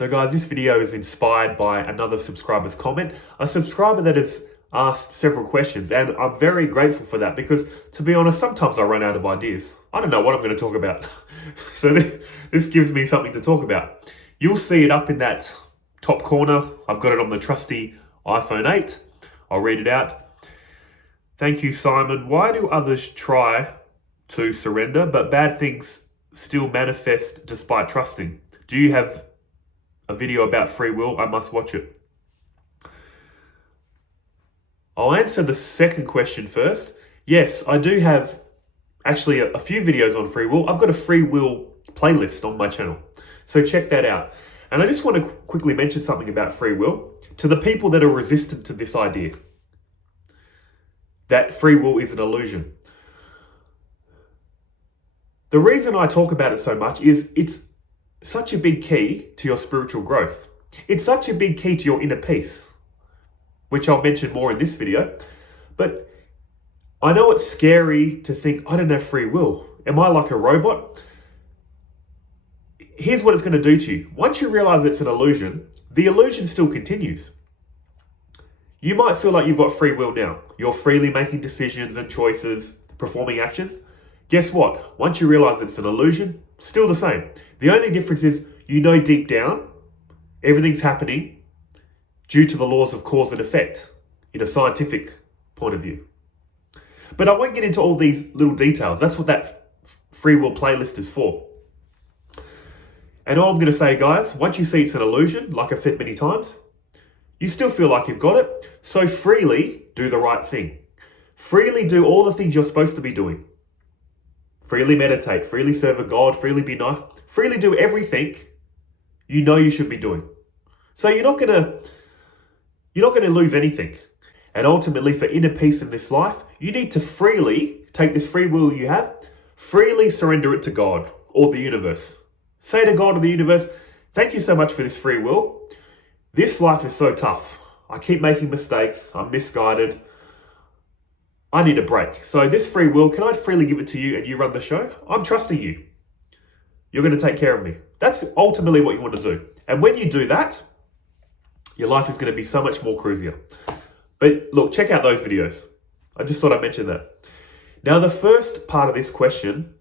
So guys, this video is inspired by another subscriber's comment, a subscriber that has asked several questions, and I'm very grateful for that because, to be honest, sometimes I run out of ideas. I don't know what I'm going to talk about. So this gives me something to talk about. You'll see it up in that top corner. I've got it on the trusty iPhone 8. I'll read it out. Thank you, Simon. Why do others try to surrender, but bad things still manifest despite trusting? Do you have a video about free will? I must watch it. I'll answer the second question first. Yes, I do have actually a few videos on free will. I've got a free will playlist on my channel, so check that out. And I just want to quickly mention something about free will to the people that are resistant to this idea that free will is an illusion. The reason I talk about it so much is it's such a big key to your spiritual growth. It's such a big key to your inner peace, which I'll mention more in this video. But I know it's scary to think, I don't have free will. Am I like a robot? Here's what it's going to do to you. Once you realize it's an illusion, the illusion still continues. You might feel like you've got free will now. You're freely making decisions and choices, performing actions. Guess what? Once you realize it's an illusion, still the same. The only difference is you know deep down everything's happening due to the laws of cause and effect in a scientific point of view. But I won't get into all these little details. That's what that free will playlist is for. And all I'm going to say, guys, once you see it's an illusion, like I've said many times, you still feel like you've got it. So freely do the right thing. Freely do all the things you're supposed to be doing. Freely meditate, freely serve a God, freely be nice, freely do everything you know you should be doing. So you're not gonna lose anything. And ultimately, for inner peace in this life, you need to freely take this free will you have, freely surrender it to God or the universe. Say to God or the universe, thank you so much for this free will. This life is so tough. I keep making mistakes. I'm misguided. I need a break. So this free will, can I freely give it to you and you run the show? I'm trusting you. You're going to take care of me. That's ultimately what you want to do. And when you do that, your life is going to be so much more cruisier. But look, check out those videos. I just thought I'd mention that. Now, the first part of this question,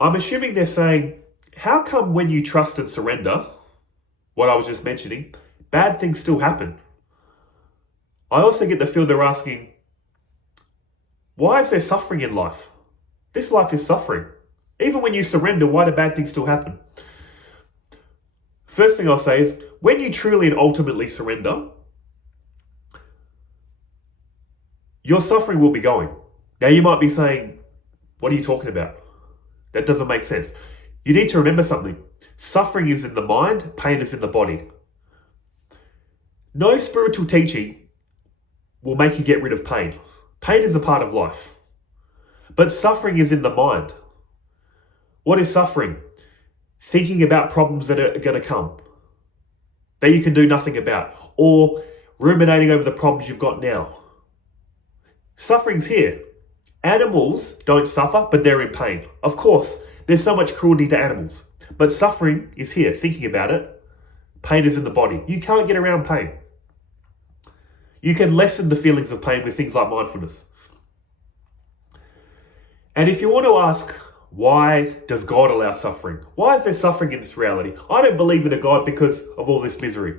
I'm assuming they're saying, how come when you trust and surrender, what I was just mentioning, bad things still happen? I also get the feel they're asking, why is there suffering in life? This life is suffering. Even when you surrender, why do bad things still happen? First thing I'll say is, when you truly and ultimately surrender, your suffering will be going. Now you might be saying, what are you talking about? That doesn't make sense. You need to remember something. Suffering is in the mind, pain is in the body. No spiritual teaching will make you get rid of pain. Pain is a part of life. But suffering is in the mind. What is suffering? Thinking about problems that are going to come, that you can do nothing about, or ruminating over the problems you've got now. Suffering's here. Animals don't suffer, but they're in pain. Of course, there's so much cruelty to animals, but suffering is here. Thinking about it, pain is in the body. You can't get around pain. You can lessen the feelings of pain with things like mindfulness. And if you want to ask, why does God allow suffering? Why is there suffering in this reality? I don't believe in a God because of all this misery.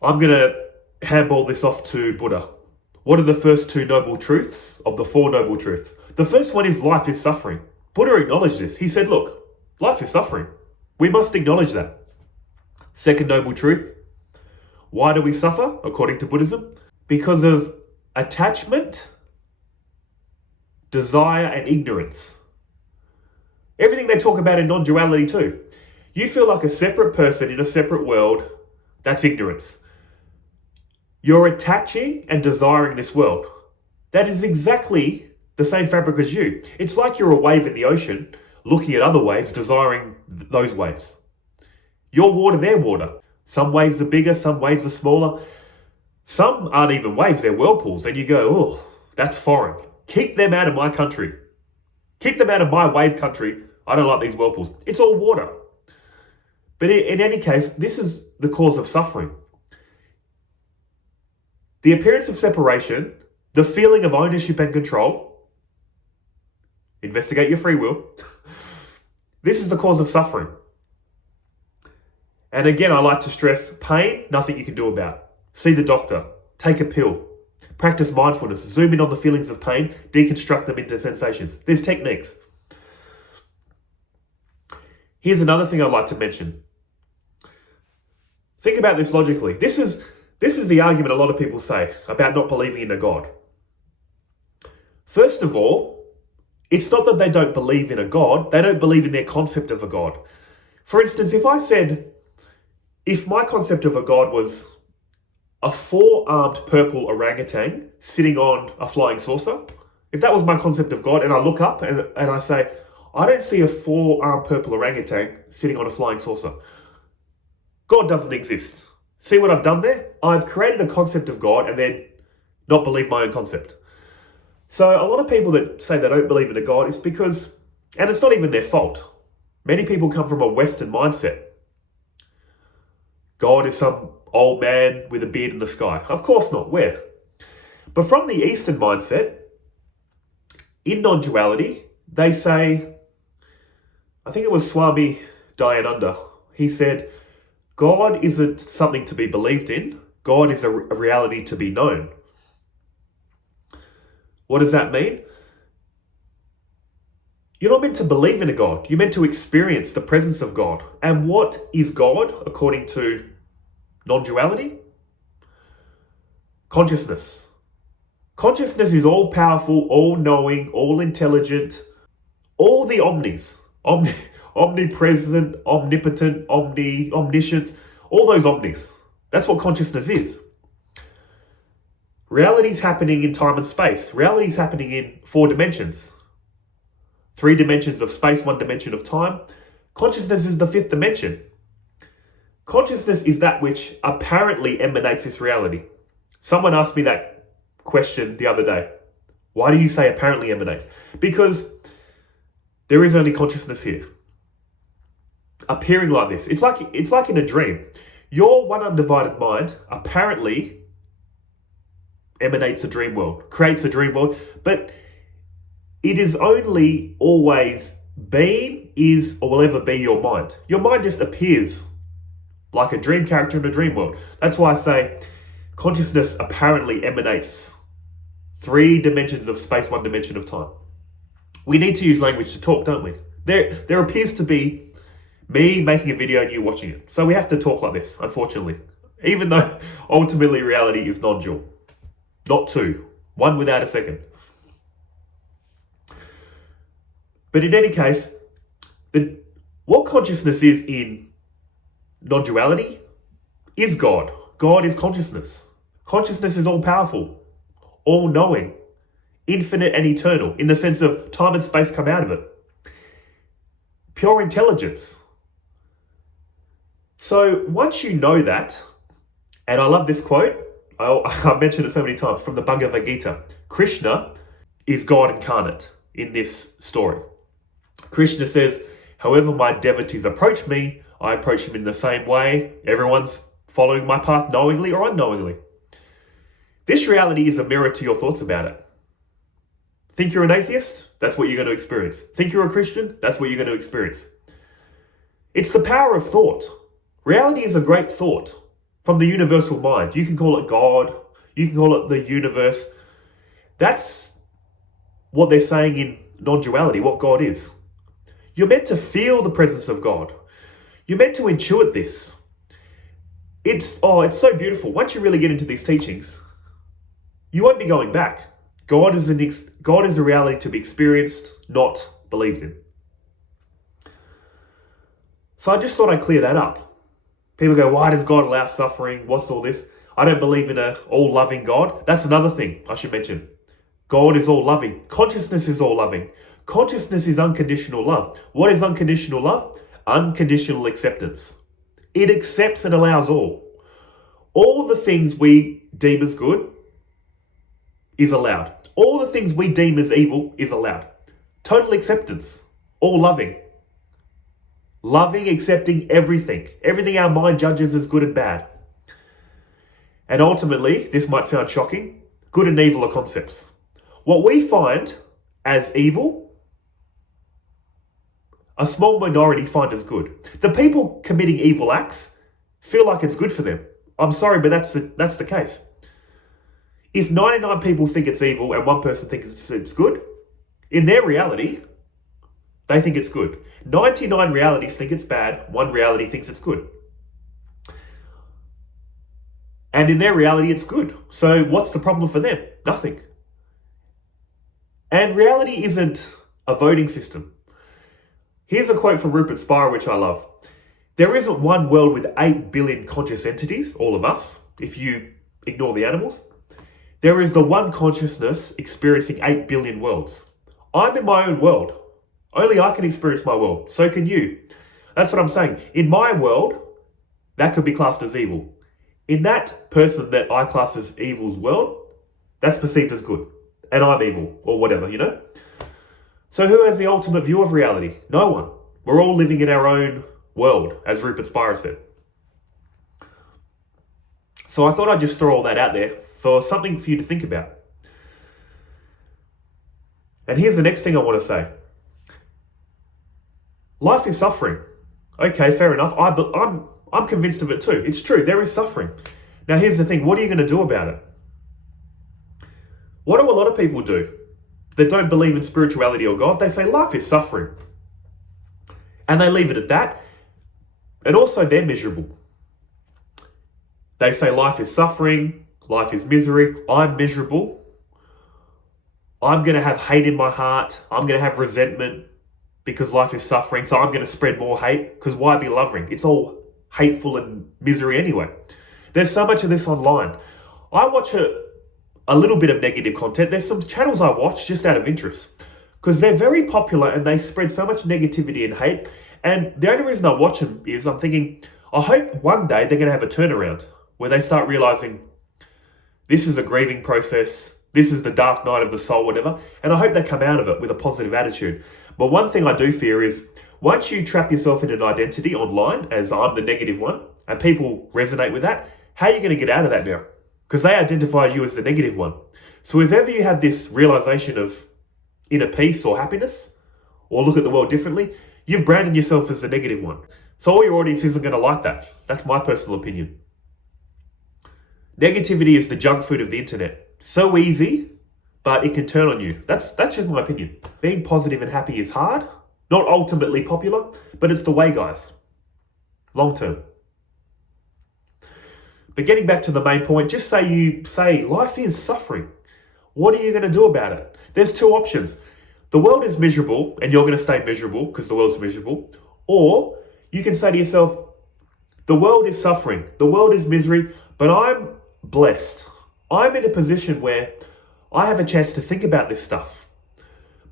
I'm going to handball this off to Buddha. What are the first two noble truths of the four noble truths? The first one is life is suffering. Buddha acknowledged this. He said, look, life is suffering. We must acknowledge that. Second noble truth. Why do we suffer, according to Buddhism? Because of attachment, desire, and ignorance. Everything they talk about in non-duality too. You feel like a separate person in a separate world, that's ignorance. You're attaching and desiring this world. That is exactly the same fabric as you. It's like you're a wave in the ocean, looking at other waves, desiring those waves. Your water, their water. Some waves are bigger, some waves are smaller. Some aren't even waves, they're whirlpools. And you go, oh, that's foreign. Keep them out of my country. Keep them out of my wave country. I don't like these whirlpools. It's all water. But in any case, this is the cause of suffering. The appearance of separation, the feeling of ownership and control, investigate your free will, this is the cause of suffering. And again, I like to stress, pain, nothing you can do about. See the doctor, take a pill, practice mindfulness, zoom in on the feelings of pain, deconstruct them into sensations. There's techniques. Here's another thing I'd like to mention. Think about this logically. This is the argument a lot of people say about not believing in a God. First of all, it's not that they don't believe in a God, they don't believe in their concept of a God. For instance, if my concept of a God was a 4-armed purple orangutan sitting on a flying saucer, if that was my concept of God, and I look up and I say, I don't see a 4-armed purple orangutan sitting on a flying saucer, God doesn't exist. See what I've done there? I've created a concept of God and then not believe my own concept. So a lot of people that say they don't believe in a God, it's because, and it's not even their fault. Many people come from a Western mindset. God is some old man with a beard in the sky. Of course not. Where? But from the Eastern mindset, in non-duality, they say, I think it was Swami Dayananda, he said, God isn't something to be believed in. God is a reality to be known. What does that mean? You're not meant to believe in a God. You're meant to experience the presence of God. And what is God according to non-duality? Consciousness. Consciousness is all powerful, all knowing, all intelligent, all the omnis. Omnipresent, omnipotent, omniscient, all those omnis. That's what consciousness is. Reality is happening in time and space. Reality is happening in 4 dimensions. 3 dimensions of space, 1 dimension of time. Consciousness is the 5th dimension. Consciousness is that which apparently emanates this reality. Someone asked me that question the other day. Why do you say apparently emanates? Because there is only consciousness here. Appearing like this. It's like in a dream. Your one undivided mind apparently emanates a dream world, creates a dream world, but it is only always been, is, or will ever be your mind. Your mind just appears like a dream character in a dream world. That's why I say consciousness apparently emanates 3 dimensions of space, 1 dimension of time. We need to use language to talk, don't we? There appears to be me making a video and you watching it. So we have to talk like this, unfortunately. Even though ultimately reality is non-dual. Not 2. 1 without a second. But in any case, what consciousness is in non-duality is God. God is consciousness. Consciousness is all-powerful, all-knowing, infinite and eternal, in the sense of time and space come out of it. Pure intelligence. So once you know that, and I love this quote, I mentioned it so many times, from the Bhagavad Gita. Krishna is God incarnate in this story. Krishna says, however my devotees approach me, I approach them in the same way. Everyone's following my path knowingly or unknowingly. This reality is a mirror to your thoughts about it. Think you're an atheist? That's what you're going to experience. Think you're a Christian? That's what you're going to experience. It's the power of thought. Reality is a great thought from the universal mind. You can call it God. You can call it the universe. That's what they're saying in non-duality, what God is. You're meant to feel the presence of God. You're meant to intuit this. It's so beautiful. Once you really get into these teachings, you won't be going back. God is a reality to be experienced, not believed in. So I just thought I'd clear that up. People go, why does God allow suffering? What's all this? I don't believe in an all-loving God. That's another thing I should mention. God is all-loving. Consciousness is all-loving. Consciousness is unconditional love. What is unconditional love? Unconditional acceptance. It accepts and allows all. All the things we deem as good is allowed. All the things we deem as evil is allowed. Total acceptance. All loving. Loving, accepting everything our mind judges as good and bad. And ultimately, this might sound shocking, good and evil are concepts. What we find as evil, a small minority find as good. The people committing evil acts feel like it's good for them. I'm sorry, but that's the case. If 99 people think it's evil and one person thinks it's good, in their reality, they think it's good. 99 realities think it's bad, one reality thinks it's good. And in their reality, it's good. So what's the problem for them? Nothing. And reality isn't a voting system. Here's a quote from Rupert Spira, which I love. There isn't one world with 8 billion conscious entities, all of us, if you ignore the animals. There is the one consciousness experiencing 8 billion worlds. I'm in my own world. Only I can experience my world. So can you. That's what I'm saying. In my world, that could be classed as evil. In that person that I class as evil's world, that's perceived as good. And I'm evil, or whatever, you know? So who has the ultimate view of reality? No one. We're all living in our own world, as Rupert Spira said. So I thought I'd just throw all that out there for something for you to think about. And here's the next thing I want to say. Life is suffering. Okay, fair enough. I'm convinced of it too. It's true, there is suffering. Now here's the thing, what are you going to do about it? What do a lot of people do that don't believe in spirituality or God? They say life is suffering. And they leave it at that. And also they're miserable. They say life is suffering, life is misery, I'm miserable. I'm going to have hate in my heart, I'm going to have resentment because life is suffering, so I'm going to spread more hate, because why be loving? It's all hateful and misery anyway. There's so much of this online. I watch a little bit of negative content. There's some channels I watch just out of interest because they're very popular and they spread so much negativity and hate. And the only reason I watch them is I'm thinking, I hope one day they're going to have a turnaround where they start realizing this is a grieving process. This is the dark night of the soul, whatever. And I hope they come out of it with a positive attitude. But one thing I do fear is once you trap yourself in an identity online as I'm the negative one and people resonate with that, how are you going to get out of that now? Because they identify you as the negative one. So if ever you have this realization of inner peace or happiness, or look at the world differently, you've branded yourself as the negative one. So all your audience isn't going to like that. That's my personal opinion. Negativity is the junk food of the internet. So easy, but it can turn on you. That's just my opinion. Being positive and happy is hard, not ultimately popular, but it's the way, guys. Long term. But getting back to the main point, just say you say life is suffering. What are you going to do about it? There's two options. The world is miserable and you're going to stay miserable because the world's miserable. Or you can say to yourself, the world is suffering, the world is misery, but I'm blessed. I'm in a position where I have a chance to think about this stuff.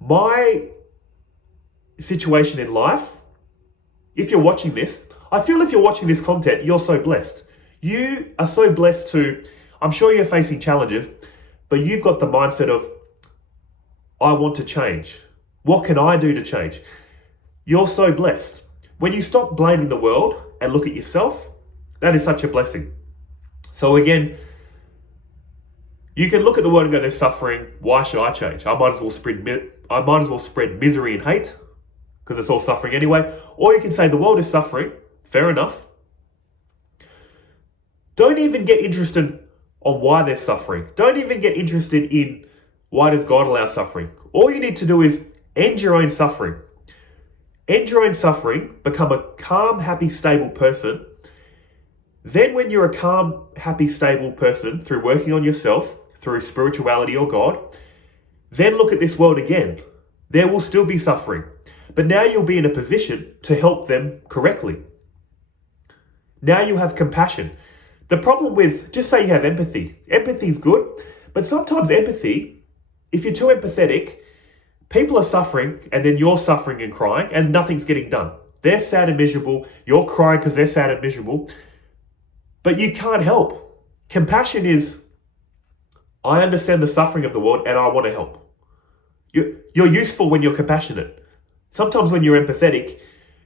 My situation in life, if you're watching this, I feel if you're watching this content, you're so blessed. You are so blessed to, I'm sure you're facing challenges, but you've got the mindset of, I want to change. What can I do to change? You're so blessed. When you stop blaming the world and look at yourself, that is such a blessing. So again, you can look at the world and go, they're suffering. Why should I change? I might as well spread misery and hate because it's all suffering anyway. Or you can say the world is suffering. Fair enough. Don't even get interested on why they're suffering. Don't even get interested in why does God allow suffering. All you need to do is end your own suffering. End your own suffering, become a calm, happy, stable person. Then when you're a calm, happy, stable person through working on yourself, through spirituality or God, then look at this world again. There will still be suffering, but now you'll be in a position to help them correctly. Now you have compassion. The problem with, just say you have empathy. Empathy is good, but sometimes empathy, if you're too empathetic, people are suffering and then you're suffering and crying and nothing's getting done. They're sad and miserable. You're crying because they're sad and miserable, but you can't help. Compassion is, I understand the suffering of the world and I want to help. You're useful when you're compassionate. Sometimes when you're empathetic,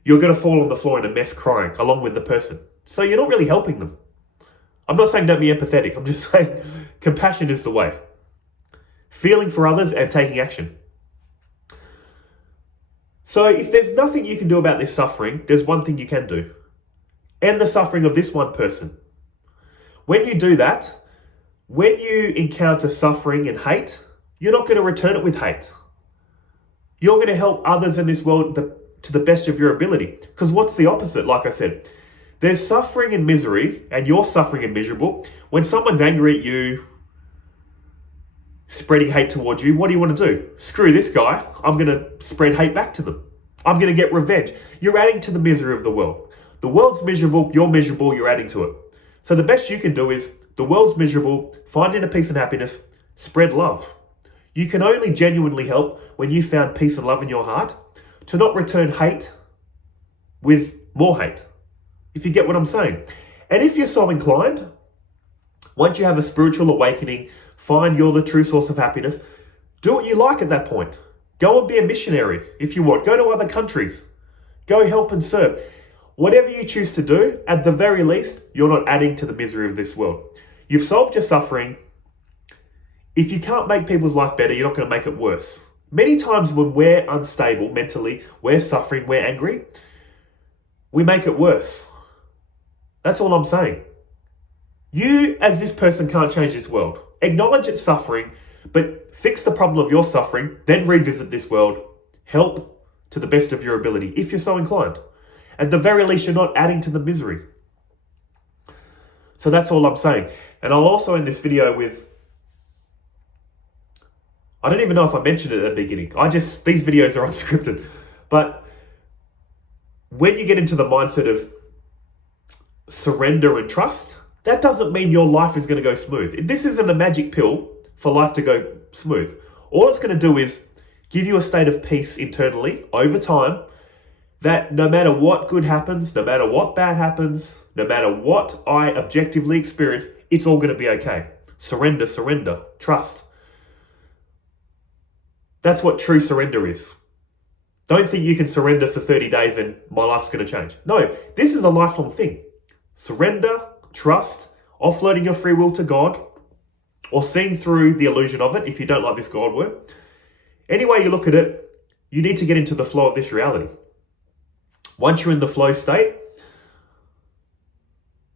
you're going to fall on the floor in a mess crying along with the person. So you're not really helping them. I'm not saying don't be empathetic. I'm just saying compassion is the way. Feeling for others and taking action. So if there's nothing you can do about this suffering, there's one thing you can do. End the suffering of this one person. When you do that, when you encounter suffering and hate, you're not going to return it with hate. You're going to help others in this world to the best of your ability. Because what's the opposite? Like I said, there's suffering and misery, and you're suffering and miserable. When someone's angry at you, spreading hate towards you, what do you want to do? Screw this guy. I'm going to spread hate back to them. I'm going to get revenge. You're adding to the misery of the world. The world's miserable, you're adding to it. So the best you can do is, the world's miserable, find inner peace and happiness, spread love. You can only genuinely help when you found peace and love in your heart, to not return hate with more hate. If you get what I'm saying. And if you're so inclined, once you have a spiritual awakening, find you're the true source of happiness, do what you like at that point. Go and be a missionary if you want. Go to other countries. Go help and serve. Whatever you choose to do, at the very least, you're not adding to the misery of this world. You've solved your suffering. If you can't make people's life better, you're not going to make it worse. Many times when we're unstable mentally, we're suffering, we're angry, we make it worse. That's all I'm saying. You, as this person, can't change this world. Acknowledge its suffering, but fix the problem of your suffering, then revisit this world. Help to the best of your ability, if you're so inclined. At the very least, you're not adding to the misery. So that's all I'm saying. And I'll also end this video with, I don't even know if I mentioned it at the beginning. These videos are unscripted. But when you get into the mindset of surrender and trust, that doesn't mean your life is going to go smooth. This isn't a magic pill for life to go smooth. All it's going to do is give you a state of peace internally over time, that no matter what good happens, no matter what bad happens, no matter what I objectively experience, it's all going to be okay. Surrender, trust. That's what true surrender is. Don't think you can surrender for 30 days and my life's going to change. No, this is a lifelong thing. Surrender, trust, offloading your free will to God, or seeing through the illusion of it if you don't like this God word. Any way you look at it, you need to get into the flow of this reality. Once you're in the flow state,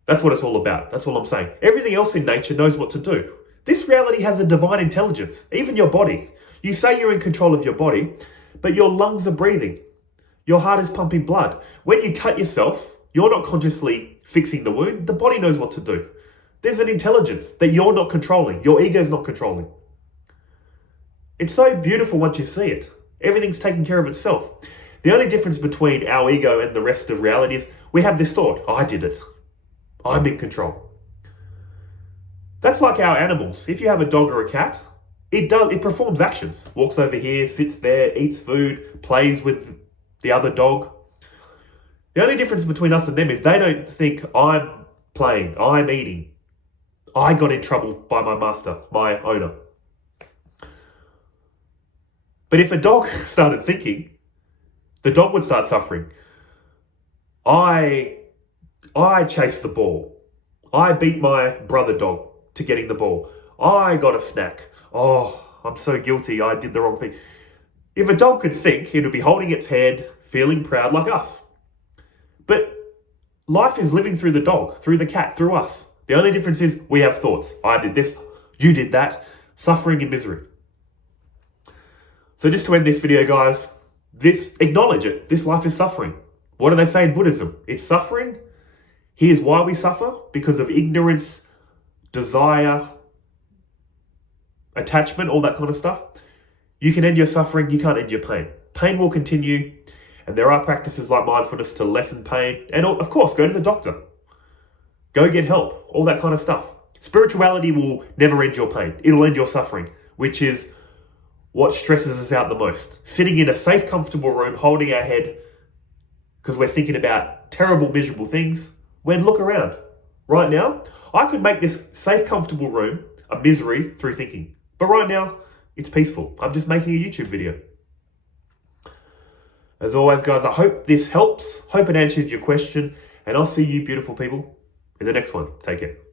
that's what it's all about. That's all I'm saying. Everything else in nature knows what to do. This reality has a divine intelligence, even your body. You say you're in control of your body, but your lungs are breathing. Your heart is pumping blood. When you cut yourself, you're not consciously fixing the wound. The body knows what to do. There's an intelligence that you're not controlling. Your ego's not controlling. It's so beautiful once you see it. Everything's taking care of itself. The only difference between our ego and the rest of reality is we have this thought, I did it. I'm in control. That's like our animals. If you have a dog or a cat, it performs actions. Walks over here, sits there, eats food, plays with the other dog. The only difference between us and them is they don't think I'm playing, I'm eating. I got in trouble by my master, my owner. But if a dog started thinking, the dog would start suffering. I chased the ball. I beat my brother dog to getting the ball. I got a snack. Oh, I'm so guilty. I did the wrong thing. If a dog could think, it would be holding its head, feeling proud like us. But life is living through the dog, through the cat, through us. The only difference is we have thoughts. I did this, you did that. Suffering and misery. So just to end this video, guys, acknowledge it. This life is suffering. What do they say in Buddhism? It's suffering. Here's why we suffer. Because of ignorance, desire, attachment, all that kind of stuff. You can end your suffering, you can't end your pain. Pain will continue, and there are practices like mindfulness to lessen pain. And of course, go to the doctor. Go get help, all that kind of stuff. Spirituality will never end your pain. It'll end your suffering, which is what stresses us out the most. Sitting in a safe, comfortable room, holding our head, because we're thinking about terrible, miserable things, when look around. Right now, I could make this safe, comfortable room a misery through thinking. But right now, it's peaceful. I'm just making a YouTube video. As always, guys, I hope this helps. Hope it answered your question. And I'll see you beautiful people in the next one. Take care.